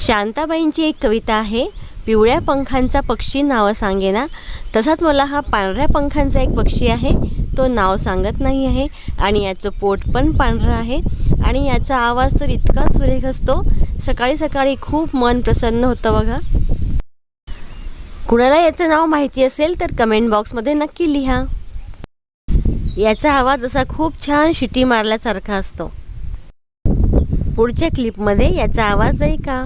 शांताबाईंची एक कविता आहे, पिवळ्या पंखांचा पक्षी नाव सांगेना. तसाच मला हा पांढऱ्या पंखांचा एक पक्षी आहे, तो नाव सांगत नाही आहे आणि याचं पोट पण पांढरं आहे आणि याचा आवाज तर इतका सुरेख असतो, सकाळी सकाळी खूप मन प्रसन्न होतं बघा. कुणाला याचं नाव माहिती असेल तर कमेंट बॉक्समध्ये नक्की लिहा. याचा आवाज असा खूप छान शिटी मारल्यासारखा असतो. पुढच्या क्लिपमध्ये याचा आवाज ऐका.